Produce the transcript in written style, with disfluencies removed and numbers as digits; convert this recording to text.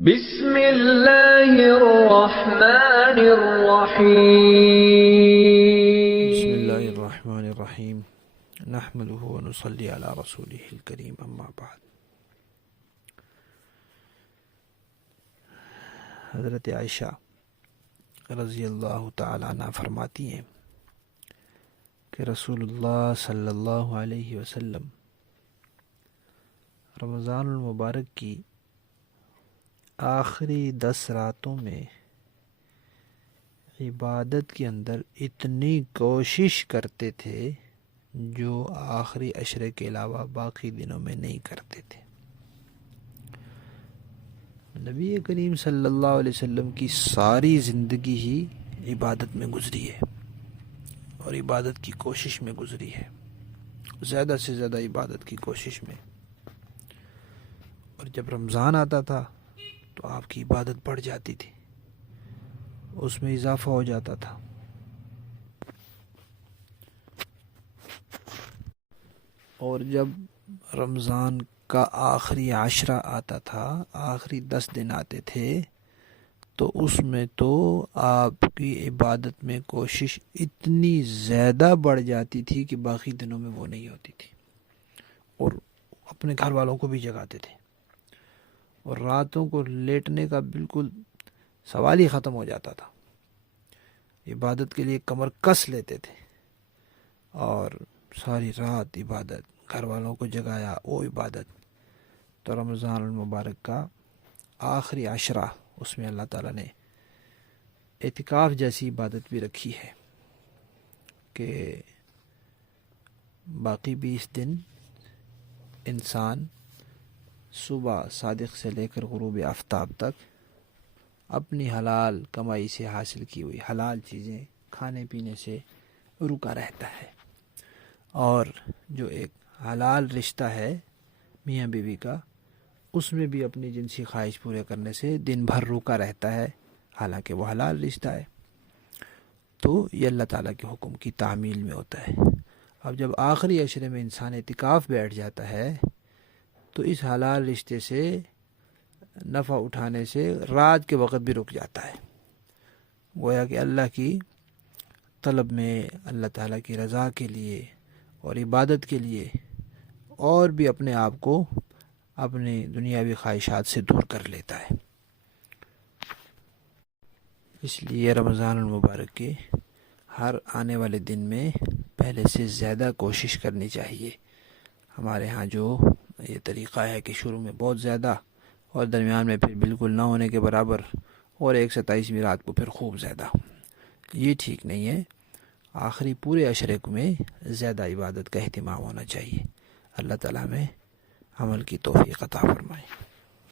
بسم اللہ الرحمن الرحیم بسم اللہ الرحمن الرحیم نحمده ونصلی علی رسولہ الکریم اما بعد۔ حضرت عائشہ رضی اللہ تعالیٰ عنہ فرماتی ہیں کہ رسول اللہ صلی اللہ علیہ وسلم رمضان المبارک کی آخری 10 راتوں میں عبادت کے اندر اتنی کوشش کرتے تھے جو آخری عشرے کے علاوہ باقی دنوں میں نہیں کرتے تھے۔ نبی کریم صلی اللہ علیہ وسلم کی ساری زندگی ہی عبادت میں گزری ہے اور عبادت کی کوشش میں گزری ہے، زیادہ سے زیادہ عبادت کی کوشش میں، اور جب رمضان آتا تھا تو آپ کی عبادت بڑھ جاتی تھی، اس میں اضافہ ہو جاتا تھا۔ اور جب رمضان کا آخری عشرہ آتا تھا، آخری 10 دن آتے تھے، تو اس میں تو آپ کی عبادت میں کوشش اتنی زیادہ بڑھ جاتی تھی کہ باقی دنوں میں وہ نہیں ہوتی تھی، اور اپنے گھر والوں کو بھی جگاتے تھے، اور راتوں کو لیٹنے کا بالکل سوال ہی ختم ہو جاتا تھا۔ عبادت کے لیے کمر کس لیتے تھے، اور ساری رات عبادت، گھر والوں کو جگایا وہ عبادت۔ تو رمضان المبارک کا آخری عشرہ، اس میں اللہ تعالیٰ نے اعتکاف جیسی عبادت بھی رکھی ہے کہ باقی 20 دن انسان صبح صادق سے لے کر غروب آفتاب تک اپنی حلال کمائی سے حاصل کی ہوئی حلال چیزیں کھانے پینے سے رکا رہتا ہے، اور جو ایک حلال رشتہ ہے میاں بیوی کا، اس میں بھی اپنی جنسی خواہش پورے کرنے سے دن بھر رکا رہتا ہے، حالانکہ وہ حلال رشتہ ہے۔ تو یہ اللہ تعالیٰ کے حکم کی تعمیل میں ہوتا ہے۔ اب جب آخری عشرے میں انسان اعتکاف بیٹھ جاتا ہے تو اس حلال رشتے سے نفع اٹھانے سے رات کے وقت بھی رک جاتا ہے، گویا کہ اللہ کی طلب میں، اللہ تعالیٰ کی رضا کے لیے اور عبادت کے لیے، اور بھی اپنے آپ کو اپنے دنیاوی خواہشات سے دور کر لیتا ہے۔ اس لیے رمضان المبارک کے ہر آنے والے دن میں پہلے سے زیادہ کوشش کرنی چاہیے۔ ہمارے ہاں جو یہ طریقہ ہے کہ شروع میں بہت زیادہ اور درمیان میں پھر بالکل نہ ہونے کے برابر، اور 27ویں رات کو پھر خوب زیادہ، یہ ٹھیک نہیں ہے۔ آخری پورے عشرے میں زیادہ عبادت کا اہتمام ہونا چاہیے۔ اللہ تعالیٰ میں عمل کی توفیق عطا فرمائے۔